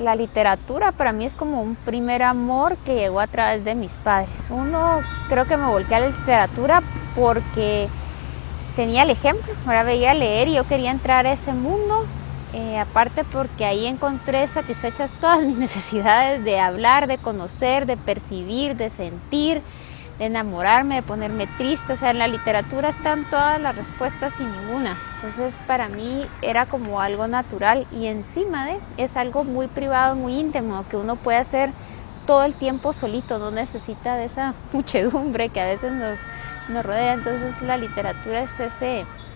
la literatura para mí es como un primer amor que llegó a través de mis padres. Uno, creo que me volqué a la literatura porque tenía el ejemplo, ahora veía leer y yo quería entrar a ese mundo, aparte porque ahí encontré satisfechas todas mis necesidades de hablar, de conocer, de percibir, de sentir, de enamorarme, de ponerme triste. O sea, en la literatura están todas las respuestas sin ninguna. Entonces para mí era como algo natural y encima de es algo muy privado, muy íntimo, que uno puede hacer todo el tiempo solito, no necesita de esa muchedumbre que a veces nos rodea. Entonces la literatura es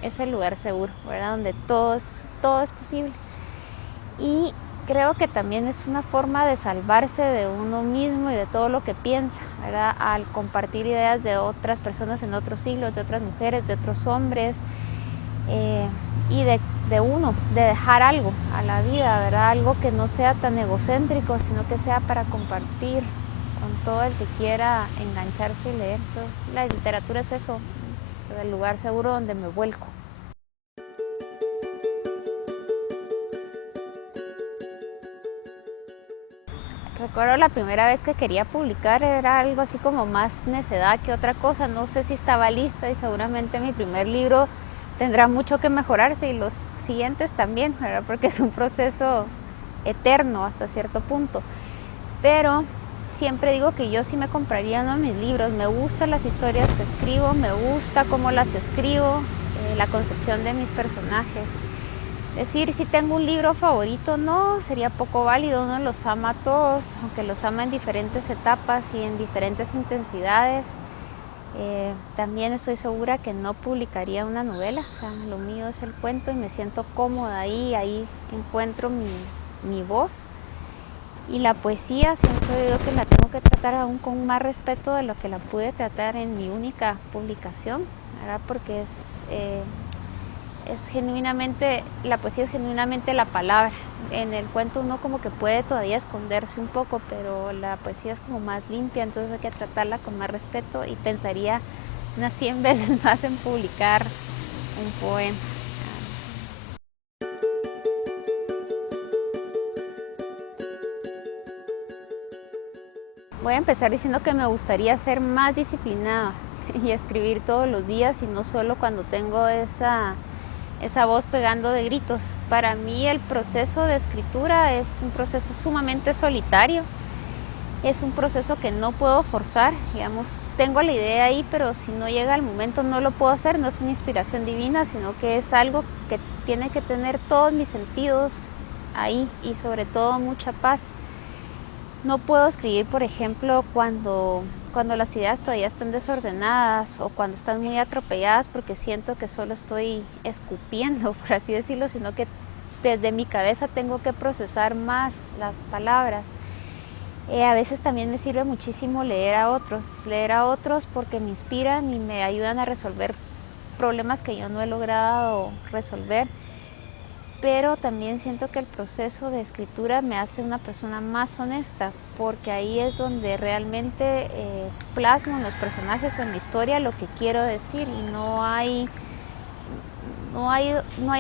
ese lugar seguro, ¿verdad? Donde todo es posible. Y creo que también es una forma de salvarse de uno mismo y de todo lo que piensa, ¿verdad? Al compartir ideas de otras personas en otros siglos, de otras mujeres, de otros hombres, y de uno, de dejar algo a la vida, ¿verdad? Algo que no sea tan egocéntrico, sino que sea para compartir con todo el que quiera engancharse y leer. Entonces, la literatura es eso, el lugar seguro donde me vuelco. Recuerdo la primera vez que quería publicar, era algo así como más necedad que otra cosa. No sé si estaba lista y seguramente mi primer libro tendrá mucho que mejorarse y los siguientes también, ¿verdad? Porque es un proceso eterno hasta cierto punto. Pero siempre digo que yo sí me compraría uno de mis libros. Me gustan las historias que escribo, me gusta cómo las escribo, la concepción de mis personajes. Decir si tengo un libro favorito, no, sería poco válido. Uno los ama a todos, aunque los ama en diferentes etapas y en diferentes intensidades. También estoy segura que no publicaría una novela, o sea, lo mío es el cuento y me siento cómoda ahí encuentro mi voz. Y la poesía siento yo que la tengo que tratar aún con más respeto de lo que la pude tratar en mi única publicación, ¿verdad? Porque es genuinamente, la poesía es genuinamente la palabra. En el cuento uno como que puede todavía esconderse un poco, pero la poesía es como más limpia, entonces hay que tratarla con más respeto y pensaría unas 100 veces más en publicar un poema. Voy a empezar diciendo que me gustaría ser más disciplinada y escribir todos los días y no solo cuando tengo esa voz pegando de gritos. Para mí el proceso de escritura es un proceso sumamente solitario, es un proceso que no puedo forzar, digamos, tengo la idea ahí, pero si no llega el momento no lo puedo hacer, no es una inspiración divina, sino que es algo que tiene que tener todos mis sentidos ahí y sobre todo mucha paz. No puedo escribir, por ejemplo, cuando las ideas todavía están desordenadas o cuando están muy atropelladas porque siento que solo estoy escupiendo, por así decirlo, sino que desde mi cabeza tengo que procesar más las palabras. A veces también me sirve muchísimo leer a otros porque me inspiran y me ayudan a resolver problemas que yo no he logrado resolver, pero también siento que el proceso de escritura me hace una persona más honesta, porque ahí es donde realmente plasmo en los personajes o en la historia lo que quiero decir y no hay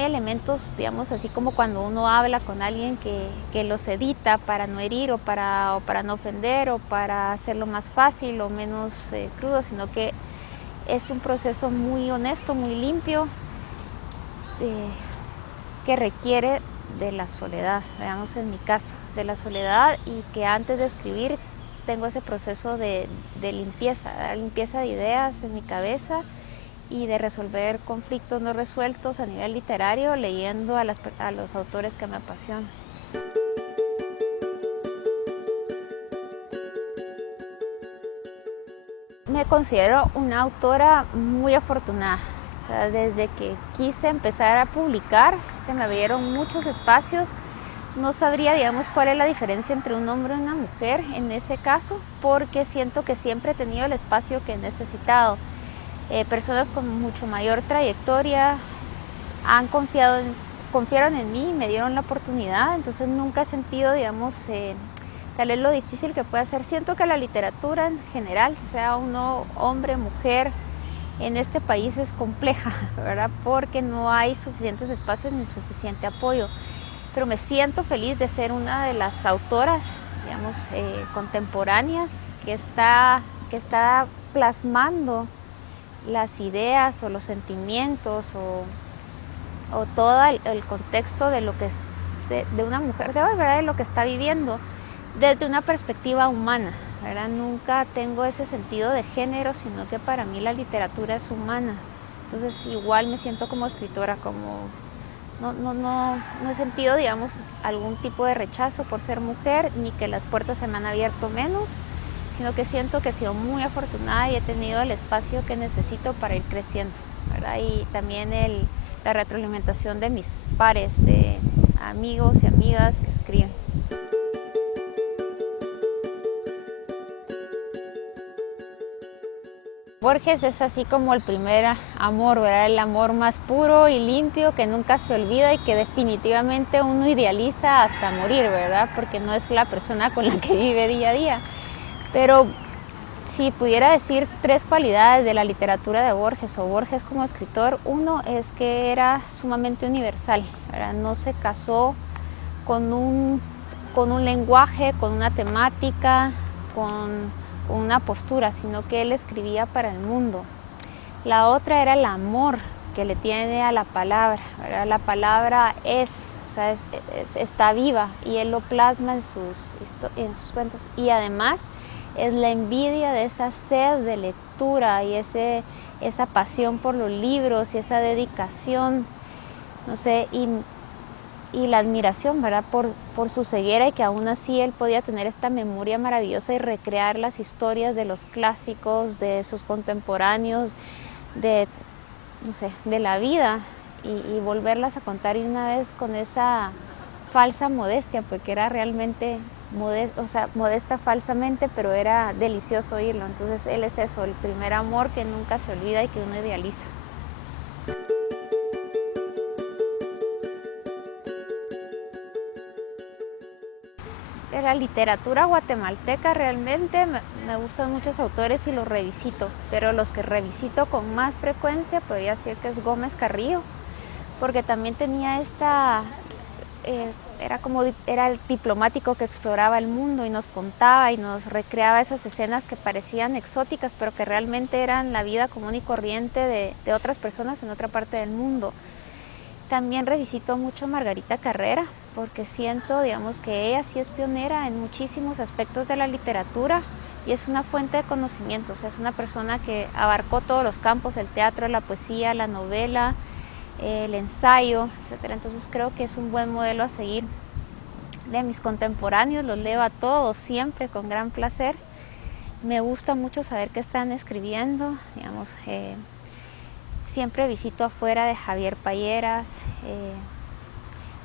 elementos, digamos, así como cuando uno habla con alguien que los edita para no herir o para no ofender o para hacerlo más fácil o menos crudo, sino que es un proceso muy honesto, muy limpio, eh, que requiere de la soledad, veamos en mi caso, de la soledad y que antes de escribir tengo ese proceso de limpieza de ideas en mi cabeza y de resolver conflictos no resueltos a nivel literario leyendo a los autores que me apasionan. Me considero una autora muy afortunada. O sea, desde que quise empezar a publicar, se me abrieron muchos espacios. No sabría, digamos, cuál es la diferencia entre un hombre y una mujer en ese caso, porque siento que siempre he tenido el espacio que he necesitado. Personas con mucho mayor trayectoria han confiaron en mí y me dieron la oportunidad, entonces nunca he sentido, digamos, tal vez lo difícil que puede ser. Siento que la literatura en general, sea uno hombre, mujer, en este país es compleja, ¿verdad? Porque no hay suficientes espacios ni suficiente apoyo. pero me siento feliz de ser una de las autoras, digamos, contemporáneas que está plasmando las ideas o los sentimientos o todo el contexto de lo que es de una mujer de hoy, ¿verdad? De lo que está viviendo desde una perspectiva humana, ¿verdad? Nunca tengo ese sentido de género, sino que para mí la literatura es humana. Entonces igual me siento como escritora, como no he sentido, digamos, algún tipo de rechazo por ser mujer, ni que las puertas se me han abierto menos, sino que siento que he sido muy afortunada y he tenido el espacio que necesito para ir creciendo, ¿verdad? Y también la retroalimentación de mis pares, de amigos y amigas que escriben. Borges es así como el primer amor, ¿verdad? El amor más puro y limpio que nunca se olvida y que definitivamente uno idealiza hasta morir, ¿verdad? Porque no es la persona con la que vive día a día. Pero si pudiera decir tres cualidades de la literatura de Borges o Borges como escritor, uno es que era sumamente universal, ¿verdad? No se casó con un lenguaje, con una temática, con una postura, sino que él escribía para el mundo. La otra era el amor que le tiene a la palabra, ¿verdad? La palabra o sea, está viva y él lo plasma en sus cuentos. Y además es la envidia de esa sed de lectura y esa pasión por los libros y esa dedicación, no sé, y la admiración, ¿verdad? Por su ceguera y que aún así él podía tener esta memoria maravillosa y recrear las historias de los clásicos, de sus contemporáneos, de, no sé, de la vida y volverlas a contar y una vez con esa falsa modestia, porque era realmente modesta falsamente, pero era delicioso oírlo. Entonces él es eso, el primer amor que nunca se olvida y que uno idealiza. De la literatura guatemalteca realmente me gustan muchos autores y los revisito, pero los que revisito con más frecuencia podría decir que es Gómez Carrillo, porque también tenía era el diplomático que exploraba el mundo y nos contaba y nos recreaba esas escenas que parecían exóticas, pero que realmente eran la vida común y corriente de otras personas en otra parte del mundo. También revisito mucho a Margarita Carrera, porque siento, digamos, que ella sí es pionera en muchísimos aspectos de la literatura y es una fuente de conocimiento, o sea, es una persona que abarcó todos los campos, el teatro, la poesía, la novela, el ensayo, etc. Entonces creo que es un buen modelo a seguir. De mis contemporáneos los leo a todos siempre con gran placer. Me gusta mucho saber qué están escribiendo, digamos, siempre visito afuera de Javier Payeras,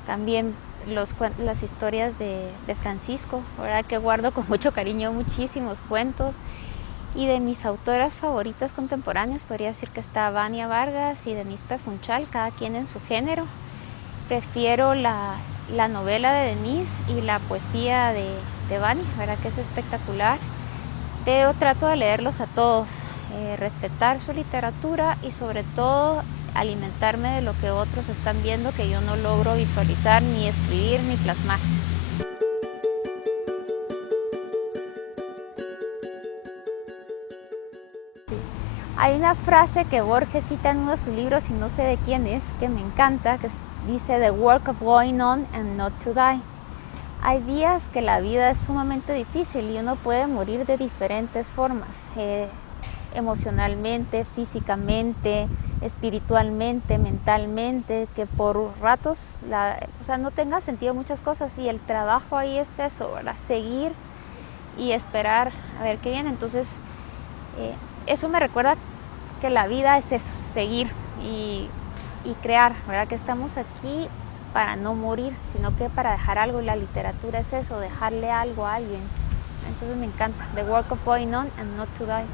también las historias de Francisco, ¿verdad? Que guardo con mucho cariño muchísimos cuentos. Y de mis autoras favoritas contemporáneas podría decir que está Vania Vargas y Denise P. Funchal, cada quien en su género. Prefiero la novela de Denise y la poesía de Vania, ¿verdad? Que es espectacular. Pero trato de leerlos a todos, respetar su literatura y sobre todo alimentarme de lo que otros están viendo que yo no logro visualizar, ni escribir, ni plasmar. Hay una frase que Borges cita en uno de sus libros y no sé de quién es, que me encanta, que dice "The work of going on and not to die". Hay días que la vida es sumamente difícil y uno puede morir de diferentes formas, emocionalmente, físicamente, espiritualmente, mentalmente, que por ratos no tenga sentido muchas cosas y el trabajo ahí es eso, ¿verdad? Seguir y esperar a ver qué viene. Entonces eso me recuerda que la vida es eso, seguir y crear, ¿verdad? Que estamos aquí para no morir, sino que para dejar algo. Y la literatura es eso, dejarle algo a alguien. Entonces me encanta, the work of going on and not to die.